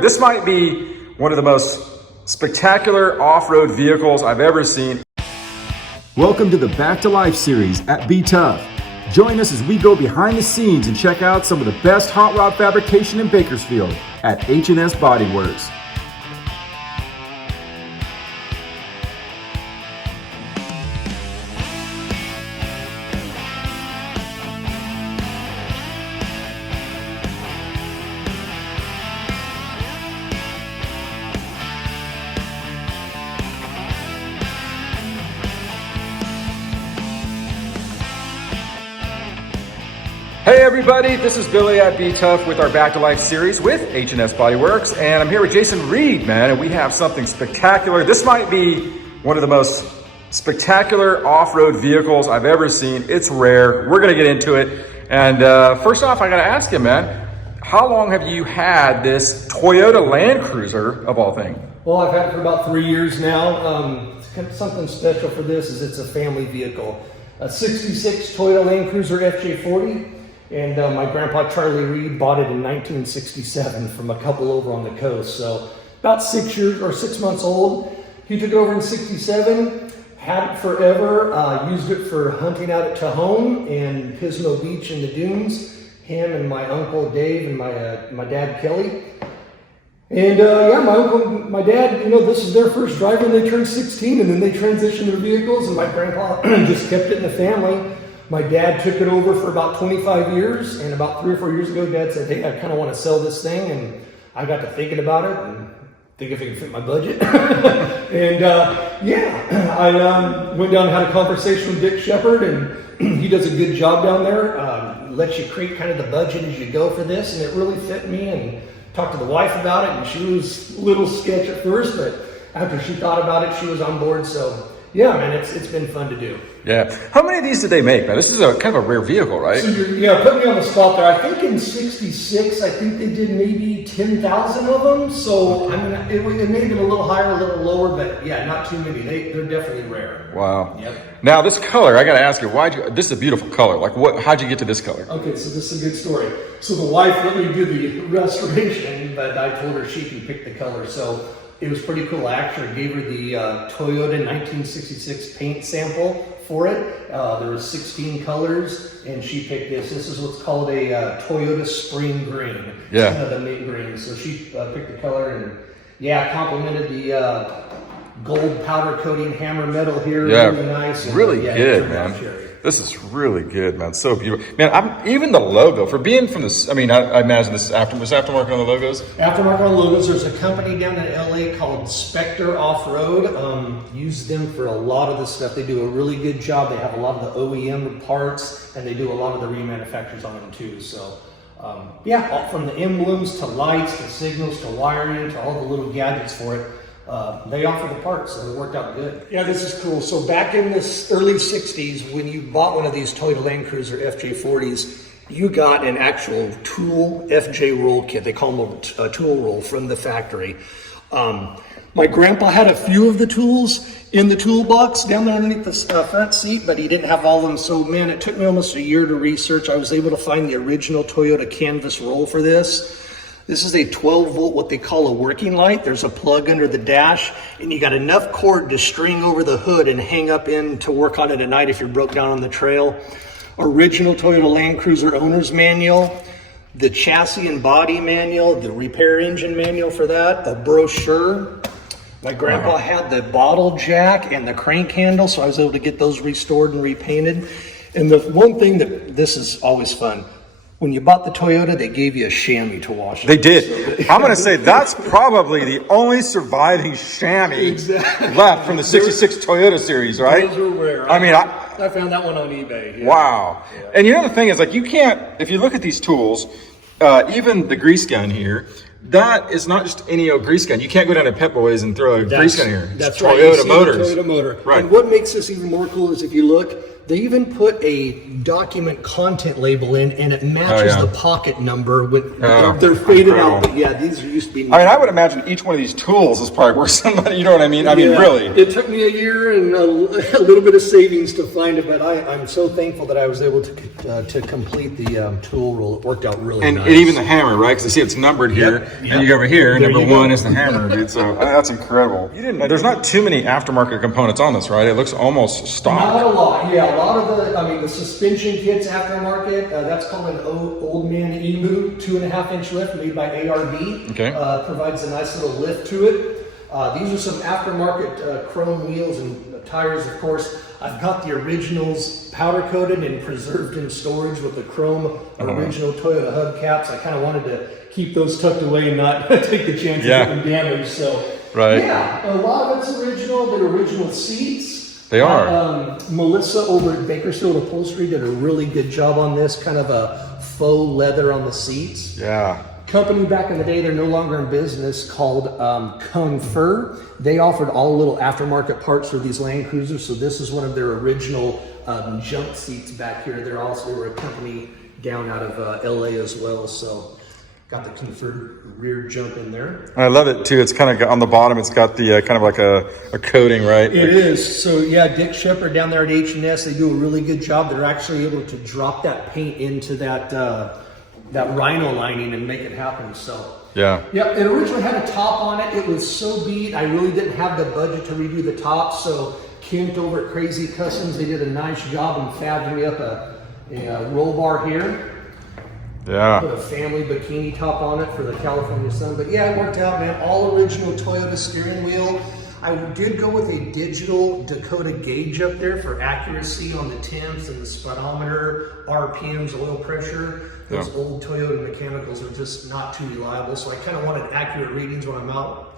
This might be one of the most spectacular off-road vehicles I've ever seen. Welcome to the Back to Life series at BTUFF. Join us as we go behind the scenes and check out some of the best hot rod fabrication in Bakersfield at H&S Bodyworks. Hey everybody, this is Billy at BTUFF with our Back to Life series with H&S Bodyworks, and I'm here with Jason Reed, man, and we have something spectacular. This might be one of the most spectacular off-road vehicles I've ever seen. It's rare. We're gonna get into it. And first off, I gotta ask you, man, how long have you had this Toyota Land Cruiser, of all things? Well, I've had it for about 3 years now. Something special for this is it's a family vehicle. A 66 Toyota Land Cruiser FJ40. And my grandpa Charlie Reed bought it in 1967 from a couple over on the coast. So about 6 years or 6 months old. He took it over in 67, had it forever, used it for hunting out at Tahone and Pismo Beach in the dunes. Him and my uncle Dave and my dad Kelly. And yeah, my uncle, my dad, you know, this is their first drive when they turned 16, and then they transitioned their vehicles, and my grandpa just kept it in the family. My dad took it over for about 25 years, and about 3 or 4 years ago, Dad said, hey, I kind of want to sell this thing, and I got to thinking about it, and think if it can fit my budget. And yeah, I went down and had a conversation with Dick Shepard, and he does a good job down there. Lets you create kind of the budget as you go for this, and it really fit me, and talked to the wife about it, and she was a little sketch at first, but after she thought about it, she was on board, so yeah, man, it's been fun to do. Yeah. How many of these did they make, man? This is a kind of a rare vehicle, right? So yeah, put me on the spot there. I think in 66, I think they did maybe 10,000 of them. So, I mean, it may have been a little higher, a little lower, but yeah, not too many. They're definitely rare. Wow. Yep. Now, this color, I got to ask you, this is a beautiful color. Like, how'd you get to this color? Okay, so this is a good story. So the wife let me do the restoration, but I told her she can pick the color. So it was pretty cool. I actually gave her the Toyota 1966 paint sample for it. There was 16 colors, and she picked this. This is what's called a Toyota Spring Green. Yeah. It's kind of the mint green. So she picked the color, and yeah, complimented the gold powder coating hammer metal here. Yeah, really nice. And, really yeah, good, man. This is really good, man. So beautiful, man. Even the logo for being from this. I mean, I imagine this is aftermarket on the logos. Aftermarket on the logos. There's a company down in LA called Spectre Off Road. Use them for a lot of the stuff. They do a really good job. They have a lot of the OEM parts, and they do a lot of the remanufacturers on them too. So yeah, from the emblems to lights to signals to wiring to all the little gadgets for it. They offer the parts, so it worked out good. Yeah, this is cool. So back in the early 60s, when you bought one of these Toyota Land Cruiser FJ40s, you got an actual tool FJ roll kit. They call them a tool roll from the factory. My grandpa had a few of the tools in the toolbox down there underneath the front seat, but he didn't have all of them. So man, it took me almost a year to research. I was able to find the original Toyota canvas roll for this. This is a 12 volt, what they call a working light. There's a plug under the dash, and you got enough cord to string over the hood and hang up in to work on it at night if you're broke down on the trail. Original Toyota Land Cruiser owner's manual, the chassis and body manual, the repair engine manual for that, a brochure. My grandpa had the bottle jack and the crank handle, so I was able to get those restored and repainted. And the one thing this is always fun. When you bought the Toyota, they gave you a chamois to wash. They did. I'm going to say that's probably the only surviving chamois left from the 66 Toyota series, right? Those are rare. I mean, I found that one on eBay. Yeah. Wow. Yeah. And you know the thing is, like, you can't, if you look at these tools, even the grease gun here, that is not just any old grease gun. You can't go down to Pep Boys and throw a grease gun here. That's it's right. Toyota motors. Toyota motor. Right. And what makes this even more cool is if you look, they even put a document content label in, and it matches the pocket number with they're faded out. But yeah, these used to be. I mean, I would imagine each one of these tools is probably worth somebody. You know what I mean? I mean, really. It took me a year and a little bit of savings to find it, but I'm so thankful that I was able to complete the tool roll. It worked out really nice. And even the hammer, right? Because you see it's numbered here, and you go over here, and number one is the hammer, dude. So that's incredible. There's not too many aftermarket components on this, right? It looks almost stock. Not a lot. Yeah, a lot of the suspension kits aftermarket. That's called an Old Man Emu 2.5-inch lift made by ARB. Okay. Provides a nice little lift to it. These are some aftermarket chrome wheels and tires, of course. I've got the originals powder coated and preserved in storage with the chrome original Toyota hubcaps. I kind of wanted to keep those tucked away and not take the chance of getting damaged. So, yeah, a lot of it's original. They're original seats. They are. Melissa over at Bakersfield Upholstery did a really good job on this, kind of a faux leather on the seats. Yeah. Company back in the day, they're no longer in business, called Confer. They offered all little aftermarket parts for these Land Cruisers, so this is one of their original jump seats back here. They were a company down out of LA as well, so got the Confer rear jump in there. I love it too. It's kind of on the bottom. It's got the kind of like a coating, right? It is. So yeah, Dick Shepard down there at H&S, they do a really good job. They're actually able to drop that paint into that rhino lining and make it happen. So yeah, it originally had a top on it. It was so beat, I really didn't have the budget to redo the top. So Kent over at Crazy Customs, they did a nice job in fabbing me up a roll bar here. Yeah. Put a family bikini top on it for the California sun. But yeah, it worked out, man. All original Toyota steering wheel. I did go with a digital Dakota gauge up there for accuracy on the temps and the speedometer, RPMs, oil pressure. Those old Toyota mechanicals are just not too reliable. So I kind of wanted accurate readings when I'm out.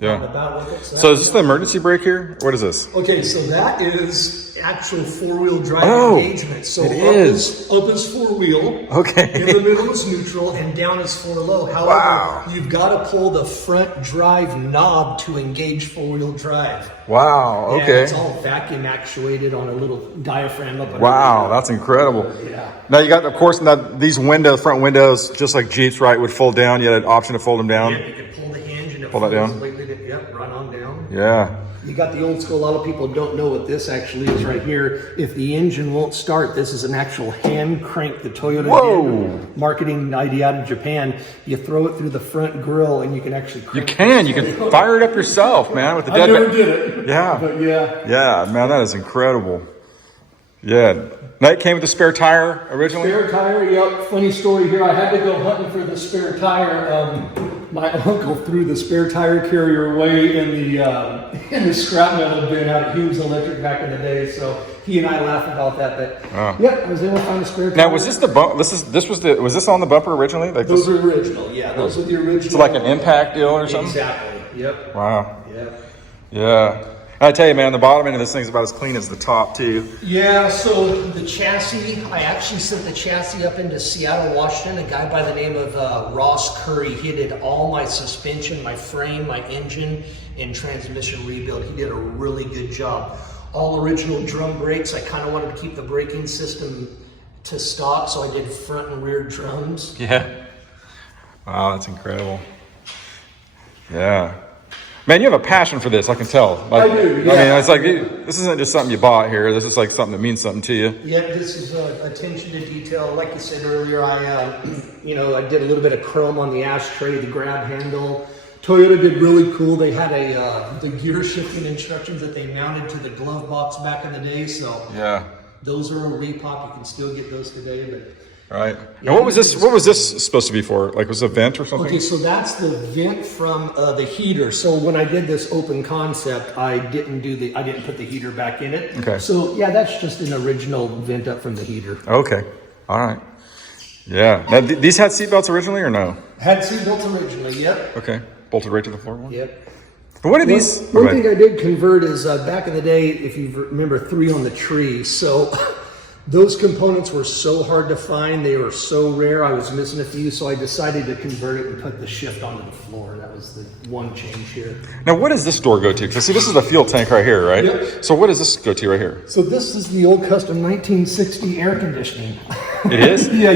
About with it. So is this the emergency brake here? What is this? Okay, so that is actual 4-wheel drive engagement. So up is 4-wheel. Okay. In the middle is neutral and down is 4-low. However, you've got to pull the front drive knob to engage 4-wheel drive. Wow. Okay. And it's all vacuum actuated on a little diaphragm up. Wow, that's incredible. Yeah. Now you got, of course, now these windows, front windows, just like Jeeps, right, would fold down. You had an option to fold them down. Yeah, you could pull the hinge and it pull that down. Run on down. Yeah. You got the old school. A lot of people don't know what this actually is right here. If the engine won't start, this is an actual hand crank. The Toyota did, marketing idea out of Japan. You throw it through the front grille and you can actually crank You can fire it up yourself, man, with the dead. I never did it. Yeah. But yeah. Yeah, man, that is incredible. Yeah. That came with the spare tire originally? Spare tire, yep. Funny story here. I had to go hunting for the spare tire. My uncle threw the spare tire carrier away in the scrap metal bin out at Hughes Electric back in the day. So he and I laughed about that. But I was able to find a spare tire. Now, was this the was this on the bumper originally? Like those are original. Yeah, those are the original. So like an impact deal or something? Exactly. Yep. Wow. Yep. Yeah. I tell you, man, the bottom end of this thing is about as clean as the top, too. Yeah, so the chassis, I actually sent the chassis up into Seattle, Washington. A guy by the name of Ross Curry, he did all my suspension, my frame, my engine, and transmission rebuild. He did a really good job. All original drum brakes. I kind of wanted to keep the braking system to stock, so I did front and rear drums. Yeah. Wow, that's incredible. Yeah. Man, you have a passion for this, I can tell. Like, I do, yeah. I mean, it's like, this isn't just something you bought here. This is like something that means something to you. Yeah, this is attention to detail. Like you said earlier, I did a little bit of chrome on the ashtray, the grab handle. Toyota did really cool. They had the gear shifting instructions that they mounted to the glove box back in the day. So yeah, those are a repop. You can still get those today, but. Right. And what was this supposed to be for? Like, was it a vent or something? Okay, so that's the vent from the heater. So when I did this open concept, I didn't put the heater back in it. Okay. So yeah, that's just an original vent up from the heater. Okay. All right. Yeah. Now, these had seatbelts originally or no? Had seatbelts originally, yep. Okay. Bolted right to the floor one? Yep. But what are these? One thing I did convert is back in the day, if you remember 3 on the tree. So Those components were so hard to find. They were so rare. I was missing a few, so I decided to convert it and put the shift onto the floor. That was the one change here. Now, what does this door go to? Because see, this is the fuel tank right here, right? Yep. So what does this go to right here? So this is the old custom 1960 air conditioning. It is? Yeah,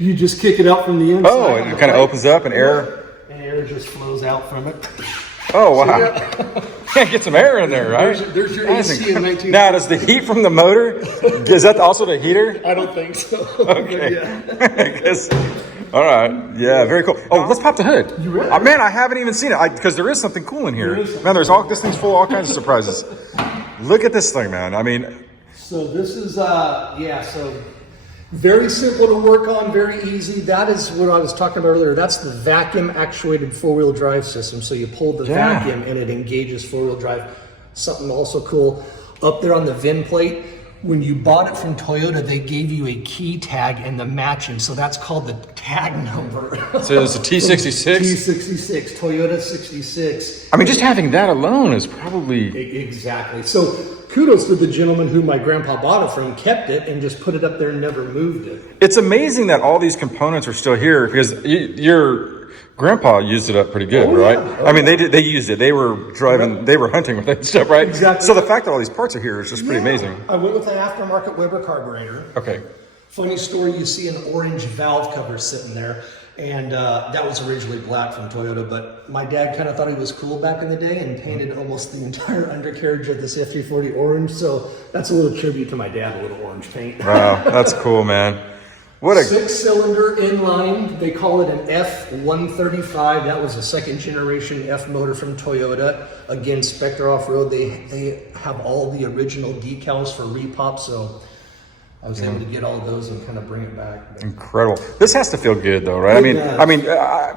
you just kick it out from the inside. Oh, and it kind of opens up and air. And air just flows out from it. Oh, wow. Can't get some air in there, right? There's your AC in 1960. Now, does the heat from the motor, is that also the heater? I don't think so. Okay. Yeah. I guess. All right. Yeah, very cool. Oh, let's pop the hood. You ready? Man, I haven't even seen it because there is something cool in here. Man, this thing's full of all kinds of surprises. Look at this thing, man. I mean. So this is, so very simple to work on, very easy. That is what I was talking about earlier. That's the vacuum actuated four-wheel drive system. So you pull the vacuum and it engages four-wheel drive. Something also cool up there on the VIN plate. When you bought it from Toyota, they gave you a key tag and the matching. So that's called the tag number. So it's a T66? T66, Toyota 66. I mean, just having that alone is probably... Exactly. So kudos to the gentleman who my grandpa bought it from, kept it, and just put it up there and never moved it. It's amazing that all these components are still here because your grandpa used it up pretty good, right? I mean, they used it. They were driving, they were hunting with that stuff, right? Exactly. So the fact that all these parts are here is just pretty amazing. I went with an aftermarket Weber carburetor. Okay. Funny story, you see an orange valve cover sitting there, and that was originally black from Toyota, but my dad kind of thought he was cool back in the day and painted almost the entire undercarriage of this F340 orange, so that's a little tribute to my dad, a little orange paint. Wow, that's cool, man. What a 6-cylinder inline. They call it an F135. That was a second generation F motor from Toyota. Again, Spectre Off-Road. They have all the original decals for repop, so I was able to get all of those and kind of bring it back. Incredible. This has to feel good, though, right? I mean,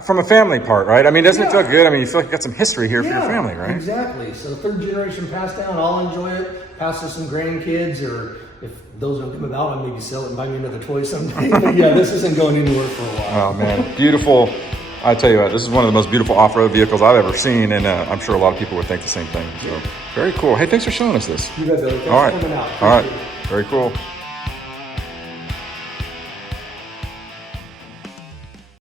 from a family part, right? I mean, doesn't it feel good? I mean, you feel like you got some history here for your family, right? Exactly. So third generation passed down. I'll enjoy it. Pass to some grandkids, or if those don't come about, I'll maybe sell it and buy me another toy someday. But yeah, this isn't going anywhere for a while. Oh man, beautiful. I tell you what, this is one of the most beautiful off-road vehicles I've ever seen, and I'm sure a lot of people would think the same thing. So very cool. Hey, thanks for showing us this. You bet, Billy. Thanks all right, for coming out. All right, very cool.